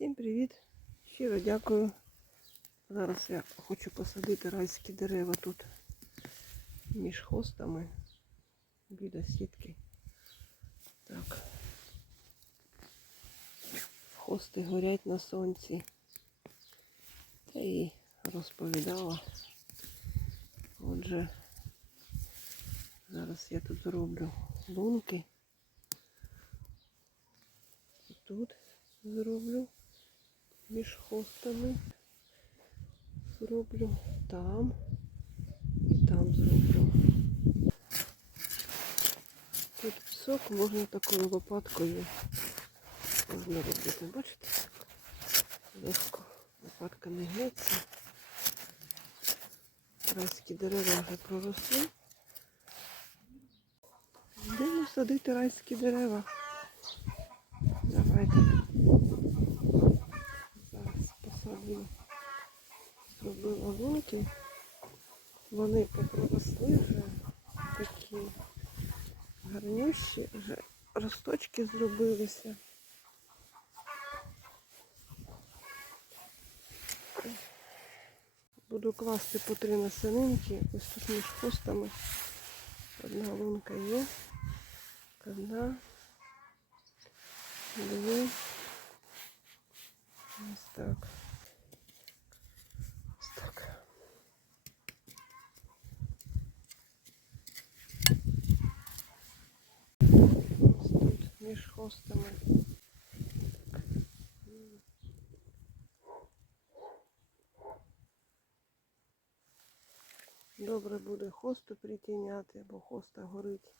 Всім привіт! Щиро дякую. Зараз я хочу посадити райські дерева тут між хостами біля сітки. Так. Хости горять на сонці. Та і розповідала. Отже, зараз я тут зроблю лунки. Тут зроблю між хостами. Зроблю там і там зроблю. Тут пісок можна такою лопаткою можна робити. Бачите? Легко. Лопатка не гнеться. Райські дерева вже проросли. Йдемо садити райські дерева. Давайте. Посаджу. Зробила лунки. Вони попроросли вже такі гарнющі, вже росточки зробилися. Буду класти по три насининки. Ось тут між хостами. Одна лунка є. Одна. Дві. Ось так. Ось так. Ось тут між хостами. Добре буде хосту притіняти, бо хоста горить.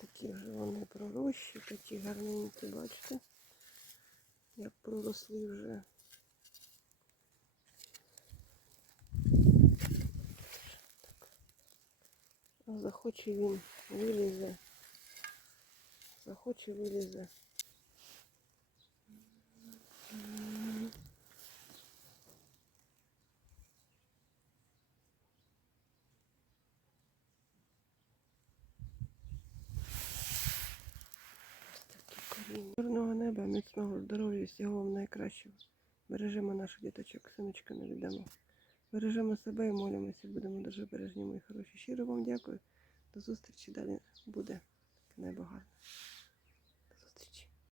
Такі вже вони пророщі, такі гарненькі, бачите? Як проросли вже. Захоче він вилізе. Захоче вилізе. Мирного неба, міцного здоров'я, всього вам найкращого. Бережемо наших діточок, синочка не віддамо. Бережемо себе і молимося, будемо дуже бережні, мої хороші. Щиро вам дякую. До зустрічі далі буде небо гарне.